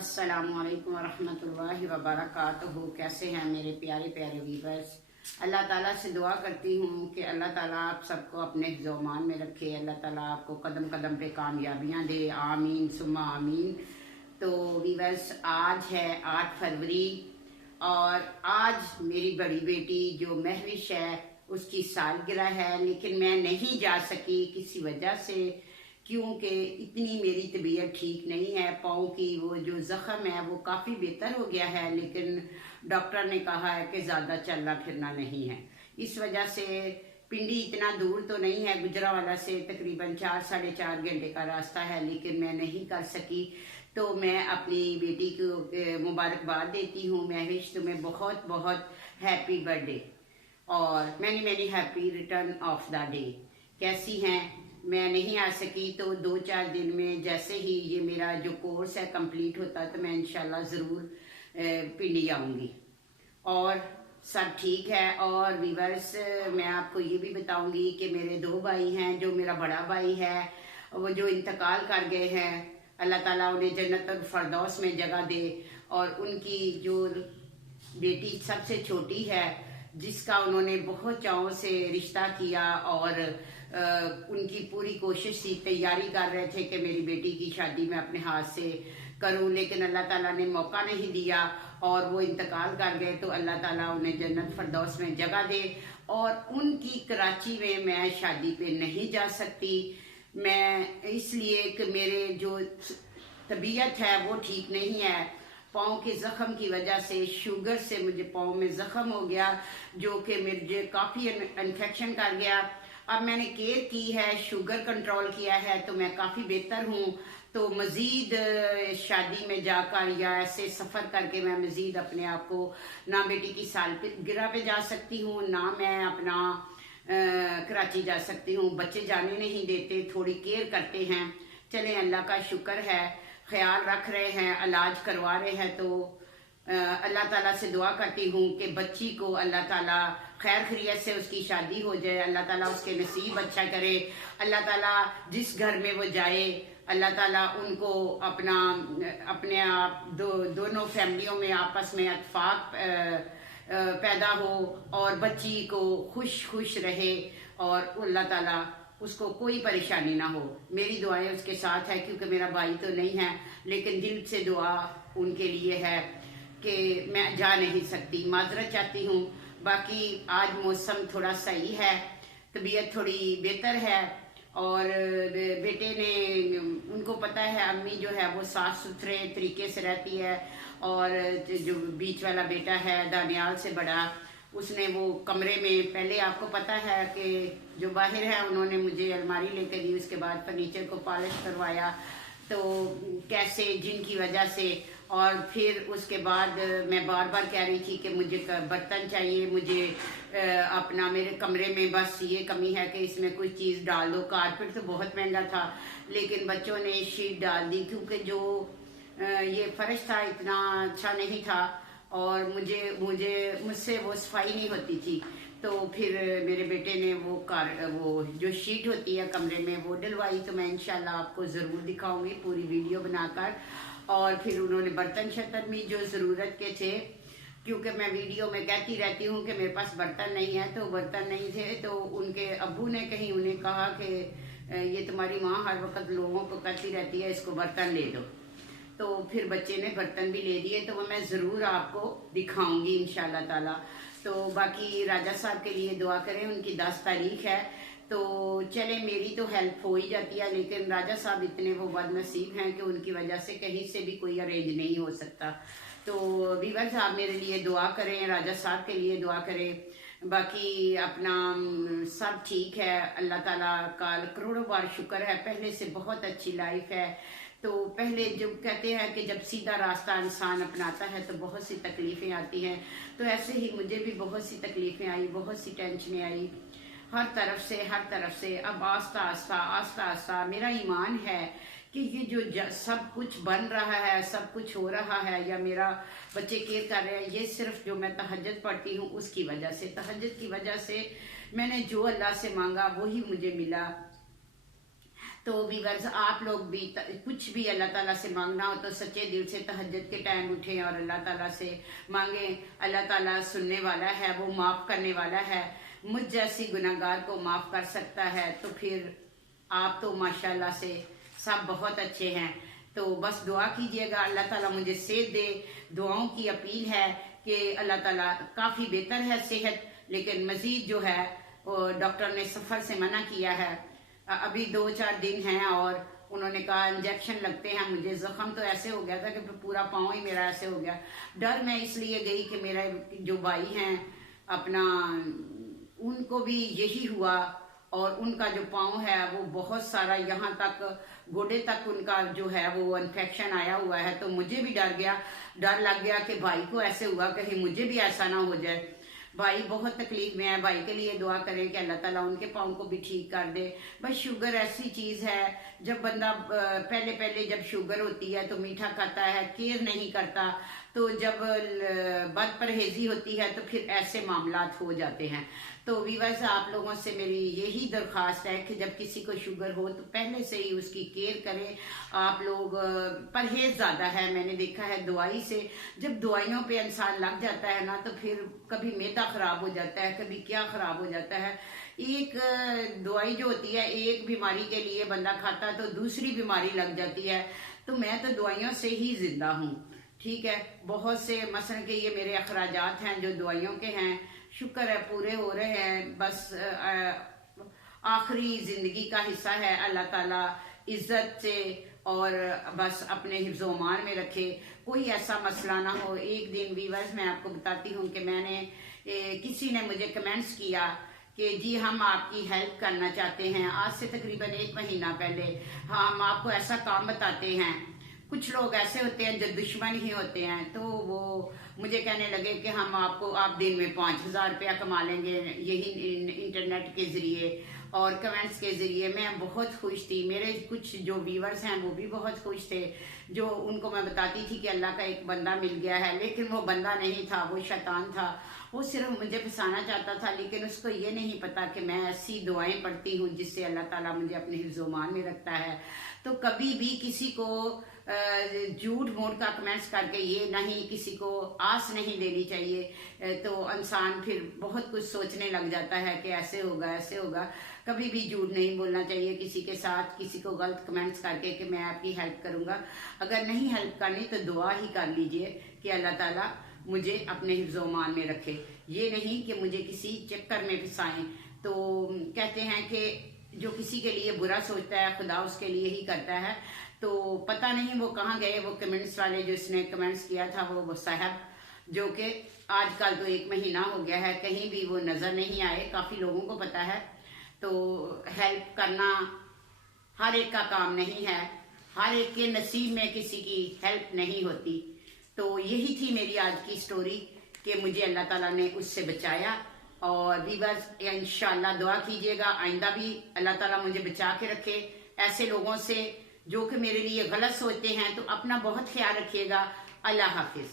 अस्सलामुअलैकुम वरहमतुल्लाहि वबरकातुहू। कैसे हैं मेरे प्यारे प्यारे व्यूअर्स। अल्लाह ताला से दुआ करती हूँ कि अल्लाह ताला आप सबको अपने हिफ्ज़-ओ-मान में रखे। अल्लाह ताला आपको कदम कदम पे कामयाबियाँ दे। आमीन सुम्मा आमीन। तो व्यूअर्स, आज है 8 फरवरी और आज मेरी बड़ी बेटी जो महविश है उसकी सालगिरह है, लेकिन मैं नहीं जा सकी किसी वजह से, क्योंकि इतनी मेरी तबीयत ठीक नहीं है। पाँव की वो जो ज़ख़म है वो काफ़ी बेहतर हो गया है, लेकिन डॉक्टर ने कहा है कि ज़्यादा चलना फिरना नहीं है। इस वजह से पिंडी इतना दूर तो नहीं है, गुजरावाला से तकरीबन 4-4.5 घंटे का रास्ता है, लेकिन मैं नहीं कर सकी। तो मैं अपनी बेटी को मुबारकबाद देती हूँ। महविश, तुम्हें बहुत बहुत हैप्पी बर्थडे और many happy return of the day. कैसी हैं? मैं नहीं आ सकी तो 2-4 दिन में जैसे ही ये मेरा जो कोर्स है कंप्लीट होता तो मैं इंशाल्लाह ज़रूर पिंडी आऊँगी और सब ठीक है। और व्यूअर्स, मैं आपको ये भी बताऊंगी कि मेरे 2 भाई हैं। जो मेरा बड़ा भाई है वो जो इंतकाल कर गए हैं, अल्लाह ताला उन्हें जन्नतुल फरदौस में जगह दे। और उनकी जो बेटी सबसे छोटी है, जिसका उन्होंने बहुत चाव से रिश्ता किया और उनकी पूरी कोशिश थी, तैयारी कर रहे थे कि मेरी बेटी की शादी मैं अपने हाथ से करूं, लेकिन अल्लाह ताला ने मौका नहीं दिया और वो इंतकाल कर गए। तो अल्लाह ताला उन्हें जन्नत फरदौस में जगह दे। और उनकी कराची में मैं शादी पे नहीं जा सकती, मैं इसलिए कि मेरे जो तबीयत है वो ठीक नहीं है। पाँव के ज़ख़म की वजह से, शुगर से मुझे पाँव में ज़ख़म हो गया, जो कि मुझे काफ़ी इन्फेक्शन कर गया। अब मैंने केयर की है, शुगर कंट्रोल किया है, तो मैं काफ़ी बेहतर हूँ। तो मज़ीद शादी में जाकर या ऐसे सफ़र करके मैं मज़ीद अपने आप को, ना बेटी की सालगिरह पे जा सकती हूँ, ना मैं अपना कराची जा सकती हूँ। बच्चे जाने नहीं देते, थोड़ी केयर करते हैं। चलें, अल्लाह का शुक्र है, ख्याल रख रहे हैं, इलाज करवा रहे हैं। तो अल्लाह ताला से दुआ करती हूँ कि बच्ची को अल्लाह ताला खैर खैरियत से उसकी शादी हो जाए, अल्लाह ताला उसके नसीब अच्छा करे। अल्लाह ताला जिस घर में वो जाए, अल्लाह ताला उनको अपने आप दोनों फैमिलियों में आपस में इत्तेफाक पैदा हो और बच्ची को खुश रहे और अल्लाह ताला उसको कोई परेशानी ना हो। मेरी दुआएं उसके साथ है, क्योंकि मेरा भाई तो नहीं है, लेकिन दिल से दुआ उनके लिए है कि मैं जा नहीं सकती, माजरत चाहती हूँ। बाकी आज मौसम थोड़ा सही है, तबीयत थोड़ी बेहतर है और बेटे ने, उनको पता है अम्मी जो है वो साफ़ सुथरे तरीके से रहती है। और जो बीच वाला बेटा है दानियाल से बड़ा, उसने वो कमरे में, पहले आपको पता है कि जो बाहर है उन्होंने मुझे अलमारी लेकर दी, उसके बाद फर्नीचर को पॉलिश करवाया, तो कैसे जिनकी वजह से। और फिर उसके बाद मैं बार बार कह रही थी कि मुझे बर्तन चाहिए, मुझे अपना मेरे कमरे में बस ये कमी है कि इसमें कोई चीज़ डाल दो। कारपेट तो बहुत महंगा था, लेकिन बच्चों ने शीट डाल दी, क्योंकि जो ये फर्श था इतना अच्छा नहीं था और मुझसे वो सफाई नहीं होती थी। तो फिर मेरे बेटे ने वो जो शीट होती है कमरे में वो डलवाई। तो मैं इंशाल्लाह आपको ज़रूर दिखाऊंगी पूरी वीडियो बनाकर। और फिर उन्होंने बर्तन शर्तन भी जो ज़रूरत के थे, क्योंकि मैं वीडियो में कहती रहती हूँ कि मेरे पास बर्तन नहीं है, तो बर्तन नहीं थे। तो उनके अब्बू ने कहीं उन्हें कहा कि ये तुम्हारी माँ हर वक्त लोगों को कहती रहती है, इसको बर्तन ले दो। तो फिर बच्चे ने बर्तन भी ले दिए, तो वो मैं ज़रूर आपको दिखाऊंगी इंशाल्लाह ताला। तो बाकी राजा साहब के लिए दुआ करें, उनकी 10 तारीख है। तो चले, मेरी तो हेल्प हो ही जाती है, लेकिन राजा साहब इतने वो बदनसीब हैं कि उनकी वजह से कहीं से भी कोई अरेंज नहीं हो सकता। तो वीवर साहब मेरे लिए दुआ करें, राजा साहब के लिए दुआ करें। बाकी अपना सब ठीक है, अल्लाह ताला का करोड़ों बार शुक्र है, पहले से बहुत अच्छी लाइफ है। तो पहले जब कहते हैं कि जब सीधा रास्ता इंसान अपनाता है तो बहुत सी तकलीफ़ें आती हैं, तो ऐसे ही मुझे भी बहुत सी तकलीफ़ें आई, बहुत सी टेंशनें आई, हर तरफ से। अब आस्ता आस्ता मेरा ईमान है कि ये जो सब कुछ बन रहा है, सब कुछ हो रहा है, या मेरा बच्चे केयर कर रहे हैं, ये सिर्फ जो मैं तहज्जुद पढ़ती हूँ उसकी वजह से, तहज्जुद की वजह से मैंने जो अल्लाह से मांगा वही मुझे मिला। तो वीवर्स आप लोग भी कुछ भी अल्लाह ताला से मांगना हो तो सच्चे दिल से तहज्जुद के टाइम उठें और अल्लाह ताला से मांगे। अल्लाह ताला सुनने वाला है, वो माफ़ करने वाला है। मुझ जैसी गुनहगार को माफ़ कर सकता है, तो फिर आप तो माशाल्लाह से सब बहुत अच्छे हैं। तो बस दुआ कीजिएगा अल्लाह ताला मुझे सेहत दे। दुआओं की अपील है कि अल्लाह ताला काफ़ी बेहतर है सेहत, लेकिन मज़ीद जो है डॉक्टर ने सफ़र से मना किया है। अभी 2-4 दिन हैं और उन्होंने कहा इंजेक्शन लगते हैं। मुझे जख्म तो ऐसे हो गया था कि पूरा पाँव ही मेरा ऐसे हो गया। डर मैं इसलिए गई कि मेरा जो भाई हैं अपना, उनको भी यही हुआ और उनका जो पाँव है वो बहुत सारा यहाँ तक गोडे तक उनका जो है वो इन्फेक्शन आया हुआ है। तो मुझे भी डर लग गया कि भाई को ऐसे हुआ, कहीं मुझे भी ऐसा ना हो जाए। भाई बहुत तकलीफ में है, भाई के लिए दुआ करें कि अल्लाह ताला उनके पाँव को भी ठीक कर दे। बस शुगर ऐसी चीज़ है, जब बंदा पहले जब शुगर होती है तो मीठा खाता है, केयर नहीं करता, तो जब बद परहेजी होती है तो फिर ऐसे मामलात हो जाते हैं। तो वीवर्स आप लोगों से मेरी यही दरख्वास्त है कि जब किसी को शुगर हो तो पहले से ही उसकी केयर करें। आप लोग परहेज ज़्यादा है, मैंने देखा है दवाई से। जब दवाइयों पे इंसान लग जाता है ना तो फिर कभी मैदा ख़राब हो जाता है, कभी क्या ख़राब हो जाता है। एक दवाई जो होती है एक बीमारी के लिए बंदा खाता है तो दूसरी बीमारी लग जाती है। तो मैं तो दवाइयों से ही ज़िंदा हूँ, ठीक है। बहुत से मसलन के ये मेरे अखराजात हैं जो दवाइयों के हैं, शुक्र है पूरे हो रहे हैं। बस आखिरी ज़िंदगी का हिस्सा है, अल्लाह ताला इज़्ज़त से और बस अपने हिफ्ज़-ओ-मान में रखे, कोई ऐसा मसला ना हो। एक दिन वीवर्स मैं आपको बताती हूँ कि मैंने किसी ने मुझे कमेंट्स किया कि जी हम आपकी हेल्प करना चाहते हैं। आज से तकरीबन 1 महीना पहले हम आपको ऐसा काम बताते हैं। कुछ लोग ऐसे होते हैं जो दुश्मन ही होते हैं, तो वो मुझे कहने लगे कि आप दिन में 5,000 रुपया कमा लेंगे यही इंटरनेट के ज़रिए और कमेंट्स के ज़रिए। मैं बहुत खुश थी, मेरे कुछ जो व्यूवर्स हैं वो भी बहुत खुश थे, जो उनको मैं बताती थी कि अल्लाह का एक बंदा मिल गया है। लेकिन वो बंदा नहीं था, वो शैतान था, वो सिर्फ मुझे फंसाना चाहता था। लेकिन उसको ये नहीं पता कि मैं ऐसी दुआएं पढ़ती हूँ जिससे अल्लाह ताला मुझे अपने हिफ्ज़-ओ-मान में रखता है। तो कभी भी किसी को झूठ मूठ का कमेंट्स करके ये नहीं, किसी को आस नहीं देनी चाहिए। तो इंसान फिर बहुत कुछ सोचने लग जाता है कि ऐसे होगा ऐसे होगा। कभी भी झूठ नहीं बोलना चाहिए किसी के साथ, किसी को गलत कमेंट्स करके कि मैं आपकी हेल्प करूँगा। अगर नहीं हेल्प करनी तो दुआ ही कर लीजिए कि अल्लाह ताला मुझे अपने हिफ्ज़-ओ-मान में रखे, ये नहीं कि मुझे किसी चक्कर में फंसाएं। तो कहते हैं कि जो किसी के लिए बुरा सोचता है खुदा उसके लिए ही करता है। तो पता नहीं वो कहाँ गए वो कमेंट्स वाले, जो इसने कमेंट्स किया था वो साहब, जो कि आजकल तो 1 महीना हो गया है, कहीं भी वो नज़र नहीं आए। काफ़ी लोगों को पता है। तो हेल्प करना हर एक का काम नहीं है, हर एक के नसीब में किसी की हेल्प नहीं होती। तो यही थी मेरी आज की स्टोरी कि मुझे अल्लाह ताला ने उससे बचाया। और वीवर्स इंशाल्लाह दुआ कीजिएगा आइंदा भी अल्लाह ताला मुझे बचा के रखे ऐसे लोगों से जो कि मेरे लिए गलत सोचते हैं। तो अपना बहुत ख्याल रखिएगा। अल्लाह हाफिज।